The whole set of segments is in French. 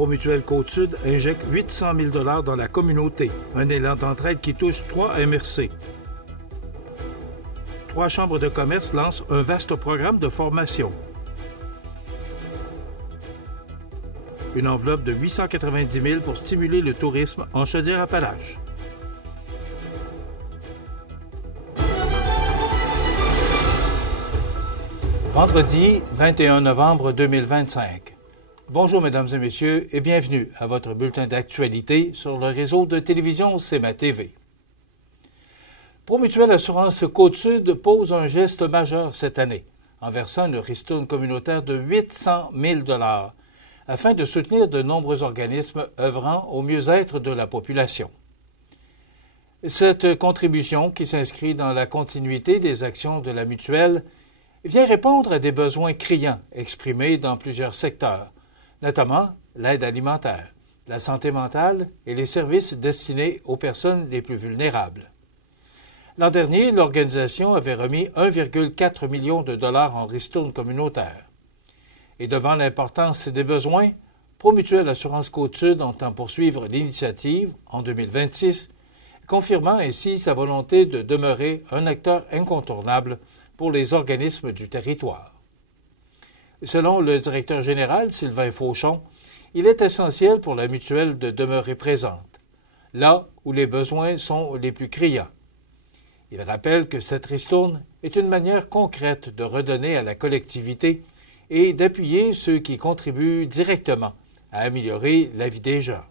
Promutuelle Côte-Sud injecte 800 000 $ dans la communauté, un élan d'entraide qui touche 3 MRC. 3 chambres de commerce lancent un vaste programme de formation. Une enveloppe de 890 000 pour stimuler le tourisme en Chaudière-Appalaches. Vendredi 21 novembre 2025. Bonjour mesdames et messieurs et bienvenue à votre bulletin d'actualité sur le réseau de télévision CMA TV. Promutuelle Assurance Côte-Sud pose un geste majeur cette année en versant une ristourne communautaire de 800 000 $ afin de soutenir de nombreux organismes œuvrant au mieux-être de la population. Cette contribution, qui s'inscrit dans la continuité des actions de la mutuelle, vient répondre à des besoins criants exprimés dans plusieurs secteurs, notamment l'aide alimentaire, la santé mentale et les services destinés aux personnes les plus vulnérables. L'an dernier, l'organisation avait remis 1,4 million de $ en ristourne communautaire. Et devant l'importance des besoins, Promutuelle Assurance Côte-Sud entend poursuivre l'initiative en 2026, confirmant ainsi sa volonté de demeurer un acteur incontournable pour les organismes du territoire. Selon le directeur général Sylvain Fauchon, il est essentiel pour la mutuelle de demeurer présente, là où les besoins sont les plus criants. Il rappelle que cette ristourne est une manière concrète de redonner à la collectivité et d'appuyer ceux qui contribuent directement à améliorer la vie des gens.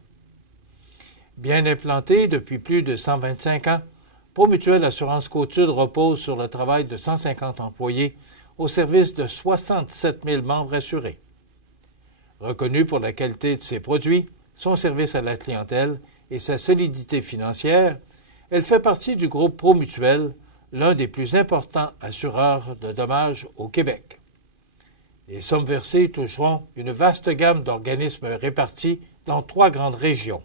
Bien implantée depuis plus de 125 ans, Promutuelle Assurance Côte-Sud repose sur le travail de 150 employés au service de 67 000 membres assurés. Reconnue pour la qualité de ses produits, son service à la clientèle et sa solidité financière, elle fait partie du groupe Promutuelle, l'un des plus importants assureurs de dommages au Québec. Les sommes versées toucheront une vaste gamme d'organismes répartis dans 3 grandes régions.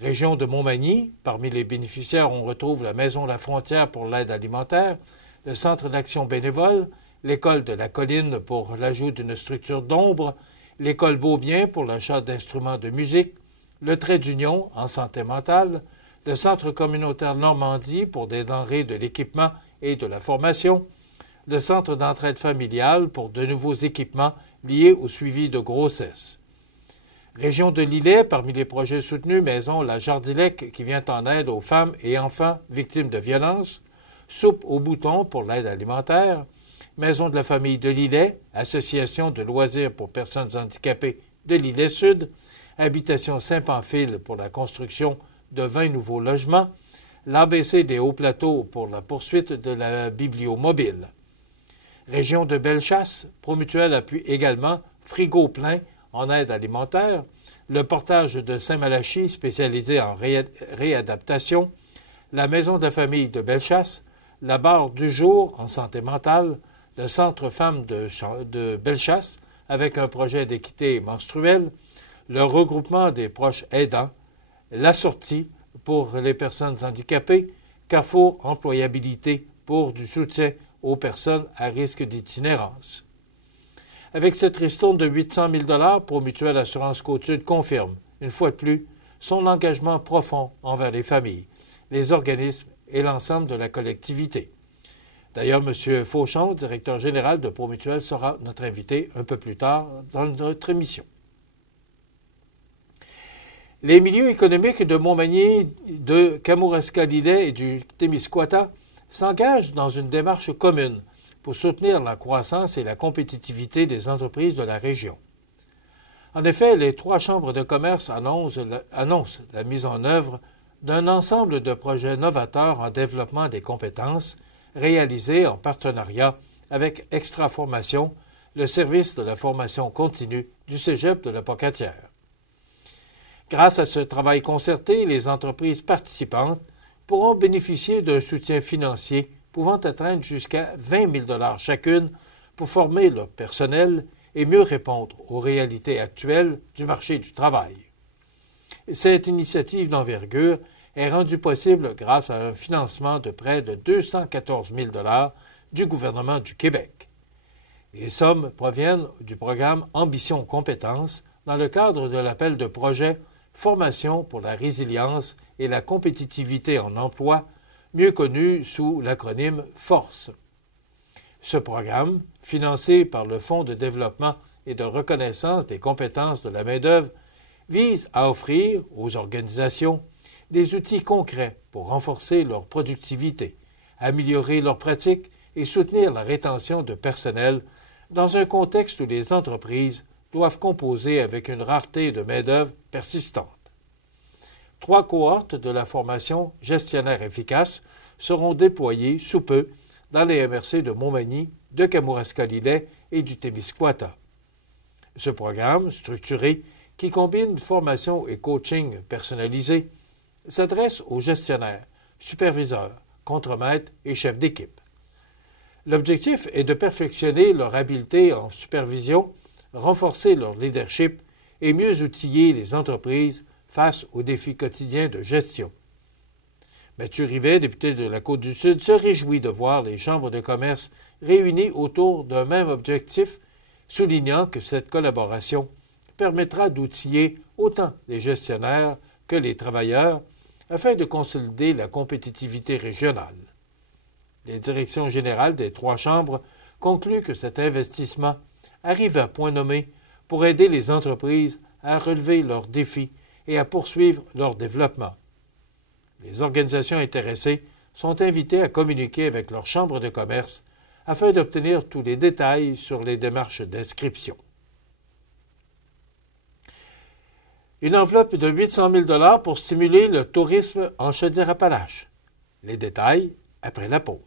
Région de Montmagny, parmi les bénéficiaires on retrouve la Maison La Frontière pour l'aide alimentaire, le Centre d'action bénévole, l'École de la Colline pour l'ajout d'une structure d'ombre, l'École Beaubien pour l'achat d'instruments de musique, le Trait d'Union en santé mentale, le Centre communautaire Normandie pour des denrées de l'équipement et de la formation, le Centre d'entraide familiale pour de nouveaux équipements liés au suivi de grossesse. Région de Lillet, parmi les projets soutenus, Maison La Jardilec qui vient en aide aux femmes et enfants victimes de violences, Soupe aux boutons pour l'aide alimentaire, Maison de la famille de Lillet, Association de loisirs pour personnes handicapées de Lillet-Sud, Habitation Saint-Pamphile pour la construction de 20 nouveaux logements, l'ABC des Hauts-Plateaux pour la poursuite de la bibliomobile. Région de Bellechasse, Promutuelle appuie également Frigo Plein en aide alimentaire, le portage de Saint-Malachie spécialisé en réadaptation, la Maison de la famille de Bellechasse, la Barre du jour en santé mentale, le Centre Femmes de Bellechasse avec un projet d'équité menstruelle, le regroupement des proches aidants, la sortie pour les personnes handicapées, Carrefour Employabilité pour du soutien aux personnes à risque d'itinérance. Avec cette ristourne de 800 000 $, Promutuelle Assurance Côte-Sud confirme, une fois de plus, son engagement profond envers les familles, les organismes et l'ensemble de la collectivité. D'ailleurs, M. Fauchon, directeur général de Promutuelle, sera notre invité un peu plus tard dans notre émission. Les milieux économiques de Montmagny, de Kamouraska-Lillet et du Témiscouata s'engagent dans une démarche commune pour soutenir la croissance et la compétitivité des entreprises de la région. En effet, les 3 chambres de commerce annoncent la mise en œuvre d'un ensemble de projets novateurs en développement des compétences réalisés en partenariat avec Extra Formation, le service de la formation continue du Cégep de la Pocatière. Grâce à ce travail concerté, les entreprises participantes pourront bénéficier d'un soutien financier pouvant atteindre jusqu'à 20 000 $ chacune pour former leur personnel et mieux répondre aux réalités actuelles du marché du travail. Cette initiative d'envergure est rendue possible grâce à un financement de près de 214 000 $ du gouvernement du Québec. Les sommes proviennent du programme Ambition Compétences dans le cadre de l'appel de projet Formation pour la résilience et la compétitivité en emploi, mieux connu sous l'acronyme FORCE. Ce programme, financé par le Fonds de développement et de reconnaissance des compétences de la main-d'œuvre, vise à offrir aux organisations des outils concrets pour renforcer leur productivité, améliorer leurs pratiques et soutenir la rétention de personnel dans un contexte où les entreprises doivent composer avec une rareté de main-d'œuvre persistante. 3 cohortes de la formation gestionnaire efficace seront déployées sous peu dans les MRC de Montmagny, de Kamouraska-Lillet et du Témiscouata. Ce programme, structuré, qui combine formation et coaching personnalisé, s'adresse aux gestionnaires, superviseurs, contremaîtres et chefs d'équipe. L'objectif est de perfectionner leur habileté en supervision, renforcer leur leadership et mieux outiller les entreprises face aux défis quotidiens de gestion. Mathieu Rivet, député de la Côte-du-Sud, se réjouit de voir les chambres de commerce réunies autour d'un même objectif, soulignant que cette collaboration permettra d'outiller autant les gestionnaires que les travailleurs afin de consolider la compétitivité régionale. Les directions générales des 3 chambres concluent que cet investissement arrive à point nommé pour aider les entreprises à relever leurs défis et à poursuivre leur développement. Les organisations intéressées sont invitées à communiquer avec leur chambre de commerce afin d'obtenir tous les détails sur les démarches d'inscription. Une enveloppe de 800 000 pour stimuler le tourisme en Chaudière-Appalaches. Les détails après la pause.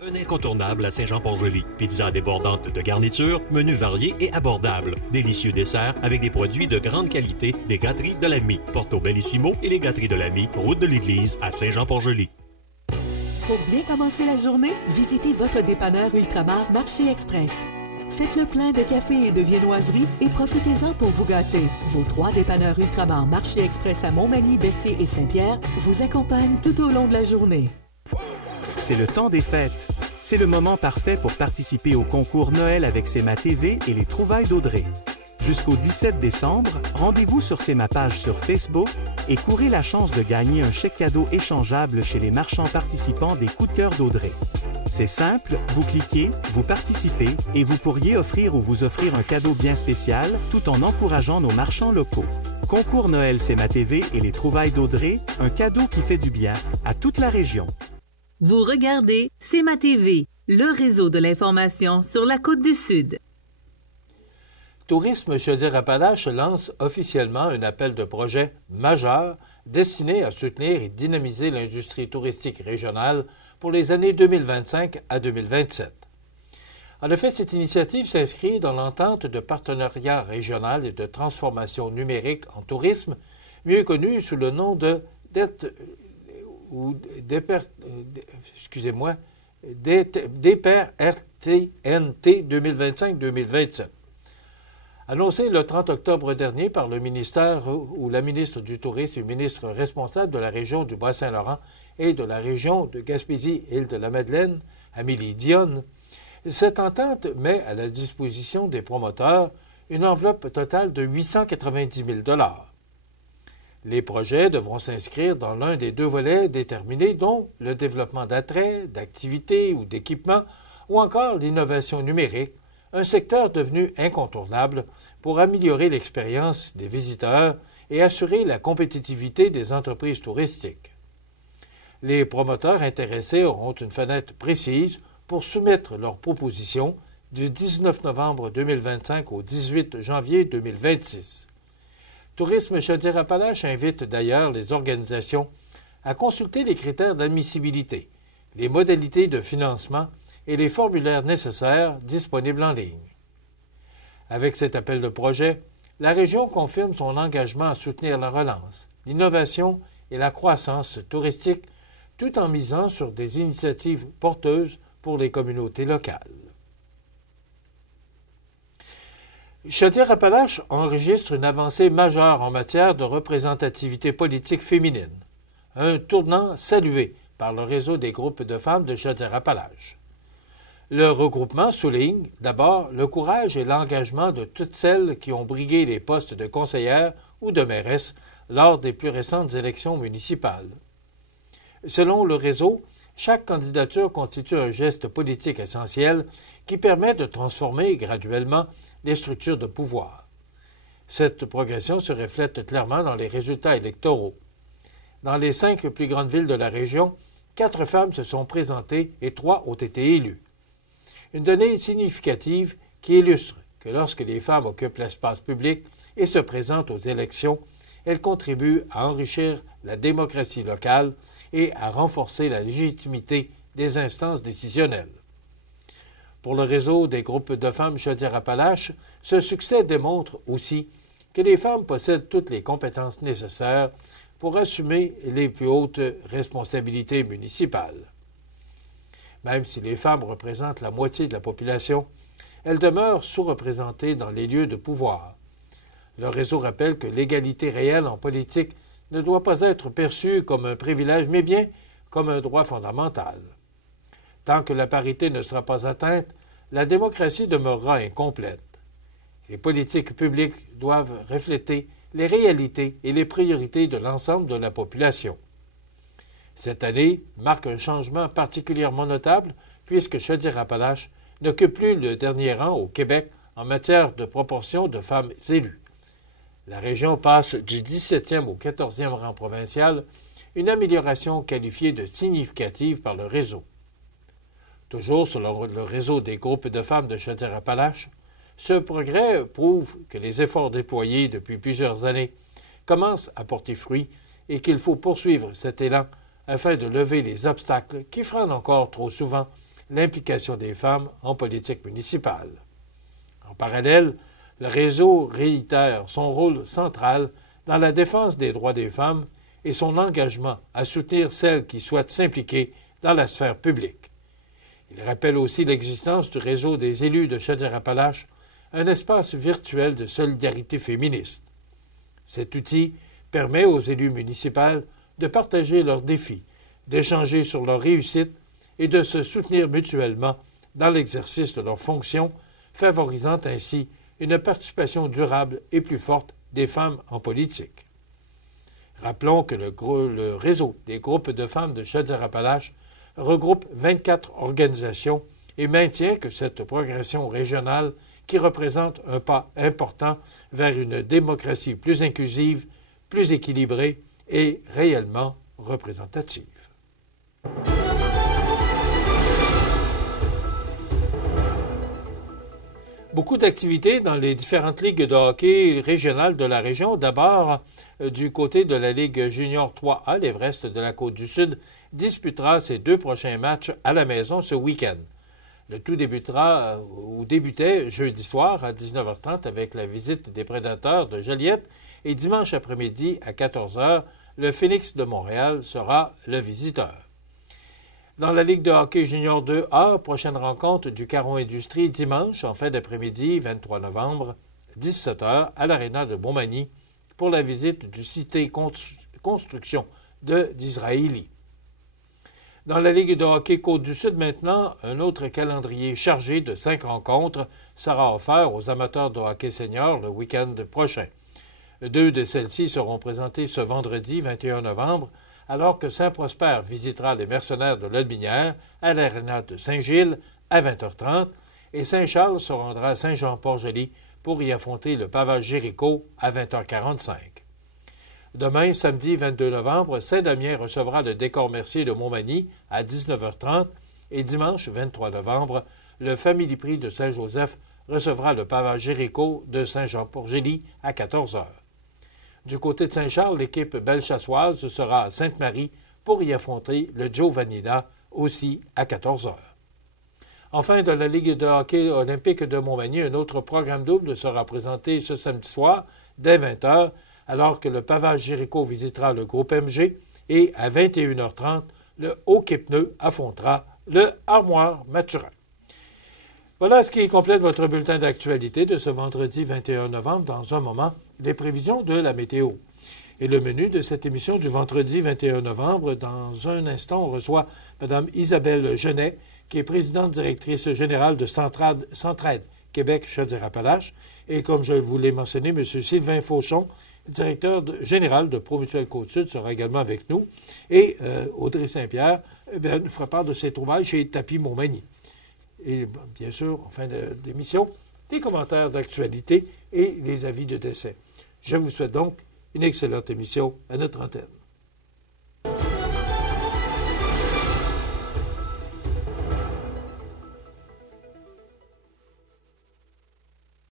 Un incontournable à Saint-Jean-Port-Joli. Pizza débordante de garniture, menu varié et abordable. Délicieux dessert avec des produits de grande qualité des gâteries de l'Ami. Porto Bellissimo et les gâteries de l'Ami, route de l'église à Saint-Jean-Port-Joli. Pour bien commencer la journée, visitez votre dépanneur Ultramar Marché Express. Faites le plein de café et de viennoiserie et profitez-en pour vous gâter. Vos 3 dépanneurs Ultramar Marché Express à Montmagny, Berthier et Saint-Pierre vous accompagnent tout au long de la journée. C'est le temps des fêtes. C'est le moment parfait pour participer au concours Noël avec CEMA TV et les Trouvailles d'Audrey. Jusqu'au 17 décembre, rendez-vous sur CEMA page sur Facebook et courez la chance de gagner un chèque cadeau échangeable chez les marchands participants des Coups de cœur d'Audrey. C'est simple, vous cliquez, vous participez et vous pourriez offrir ou vous offrir un cadeau bien spécial tout en encourageant nos marchands locaux. Concours Noël CEMA TV et les Trouvailles d'Audrey, un cadeau qui fait du bien à toute la région. Vous regardez CEMA TV, le réseau de l'information sur la Côte-du-Sud. Tourisme Chaudière-Appalaches lance officiellement un appel de projet majeur destiné à soutenir et dynamiser l'industrie touristique régionale pour les années 2025 à 2027. En effet, cette initiative s'inscrit dans l'entente de partenariat régional et de transformation numérique en tourisme, mieux connue sous le nom de DPRTNT 2025-2027. Annoncé le 30 octobre dernier par le ministère ou la ministre du Tourisme et ministre responsable de la région du Bas-Saint-Laurent et de la région de Gaspésie-Île-de-la-Madeleine, Amélie Dionne, cette entente met à la disposition des promoteurs une enveloppe totale de 890 000 $. Les projets devront s'inscrire dans l'un des 2 volets déterminés, dont le développement d'attraits, d'activités ou d'équipements, ou encore l'innovation numérique, un secteur devenu incontournable pour améliorer l'expérience des visiteurs et assurer la compétitivité des entreprises touristiques. Les promoteurs intéressés auront une fenêtre précise pour soumettre leurs propositions du 19 novembre 2025 au 18 janvier 2026. Tourisme Chaudière-Appalaches invite d'ailleurs les organisations à consulter les critères d'admissibilité, les modalités de financement et les formulaires nécessaires disponibles en ligne. Avec cet appel de projet, la région confirme son engagement à soutenir la relance, l'innovation et la croissance touristique, tout en misant sur des initiatives porteuses pour les communautés locales. Chaudière-Appalaches enregistre une avancée majeure en matière de représentativité politique féminine, un tournant salué par le réseau des groupes de femmes de Chaudière-Appalaches. Le regroupement souligne d'abord le courage et l'engagement de toutes celles qui ont brigué les postes de conseillères ou de mairesses lors des plus récentes élections municipales. Selon le réseau, chaque candidature constitue un geste politique essentiel qui permet de transformer graduellement les structures de pouvoir. Cette progression se reflète clairement dans les résultats électoraux. Dans les 5 plus grandes villes de la région, 4 femmes se sont présentées et 3 ont été élues. Une donnée significative qui illustre que lorsque les femmes occupent l'espace public et se présentent aux élections, elles contribuent à enrichir la démocratie locale et à renforcer la légitimité des instances décisionnelles. Pour le réseau des groupes de femmes Chaudière-Appalaches, ce succès démontre aussi que les femmes possèdent toutes les compétences nécessaires pour assumer les plus hautes responsabilités municipales. Même si les femmes représentent la moitié de la population, elles demeurent sous-représentées dans les lieux de pouvoir. Le réseau rappelle que l'égalité réelle en politique ne doit pas être perçue comme un privilège, mais bien comme un droit fondamental. Tant que la parité ne sera pas atteinte, la démocratie demeurera incomplète. Les politiques publiques doivent refléter les réalités et les priorités de l'ensemble de la population. Cette année marque un changement particulièrement notable puisque Chaudière-Appalaches n'occupe plus le dernier rang au Québec en matière de proportion de femmes élues. La région passe du 17e au 14e rang provincial, une amélioration qualifiée de significative par le réseau. Toujours selon le réseau des groupes de femmes de Chaudière-Appalaches, ce progrès prouve que les efforts déployés depuis plusieurs années commencent à porter fruit et qu'il faut poursuivre cet élan afin de lever les obstacles qui freinent encore trop souvent l'implication des femmes en politique municipale. En parallèle, le réseau réitère son rôle central dans la défense des droits des femmes et son engagement à soutenir celles qui souhaitent s'impliquer dans la sphère publique. Il rappelle aussi l'existence du réseau des élus de Chaudière-Appalaches, un espace virtuel de solidarité féministe. Cet outil permet aux élus municipaux de partager leurs défis, d'échanger sur leurs réussites et de se soutenir mutuellement dans l'exercice de leurs fonctions, favorisant ainsi une participation durable et plus forte des femmes en politique. Rappelons que le réseau des groupes de femmes de Chaudière-Appalaches regroupe 24 organisations et maintient que cette progression régionale qui représente un pas important vers une démocratie plus inclusive, plus équilibrée et réellement représentative. Beaucoup d'activités dans les différentes ligues de hockey régionales de la région. D'abord, du côté de la Ligue junior 3A, l'Everest de la Côte-du-Sud disputera ses 2 prochains matchs à la maison ce week-end. Le tout débutait jeudi soir à 19h30 avec la visite des Prédateurs de Joliette et dimanche après-midi à 14h, le Phoenix de Montréal sera le visiteur. Dans la Ligue de hockey junior 2A, prochaine rencontre du Caron Industrie dimanche en fin d'après-midi, 23 novembre, 17h, à l'Aréna de Montmagny pour la visite du Cité Construction d'Israéli. Dans la Ligue de hockey Côte-du-Sud maintenant, un autre calendrier chargé de 5 rencontres sera offert aux amateurs de hockey senior le week-end prochain. 2 de celles-ci seront présentées ce vendredi 21 novembre, alors que Saint-Prosper visitera les Mercenaires de Lotbinière à l'Aréna de Saint-Gilles à 20h30 et Saint-Charles se rendra à Saint-Jean-Port-Joli pour y affronter le Pavage Jéricho à 20h45. Demain, samedi 22 novembre, Saint-Damien recevra le Décor Mercier de Montmagny à 19h30 et dimanche 23 novembre, le Family Prix de Saint-Joseph recevra le Pavage Jéricho de Saint-Jean-Port-Joli à 14h. Du côté de Saint-Charles, l'équipe belchassoise sera à Sainte-Marie pour y affronter le Giovannina aussi à 14h. Enfin, dans la Ligue de hockey olympique de Montmagny, un autre programme double sera présenté ce samedi soir dès 20h, alors que le Pavage Jéricho visitera le groupe MG et à 21h30, le Haut-Quai-Pneu affrontera le Armoire Mathurin. Voilà ce qui complète votre bulletin d'actualité de ce vendredi 21 novembre. Dans un moment, les prévisions de la météo. Et le menu de cette émission du vendredi 21 novembre, dans un instant, on reçoit Mme Isabelle Genet, qui est présidente directrice générale de Centraide Québec-Chaudière-Appalaches. Et comme je vous l'ai mentionné, M. Sylvain Fauchon, directeur général de Promutuelle Côte-Sud, sera également avec nous. Et Audrey Saint-Pierre nous fera part de ses trouvailles chez Tapis Montmagny. Et bien sûr, en fin d'émission, les commentaires d'actualité et les avis de décès. Je vous souhaite donc une excellente émission à notre antenne.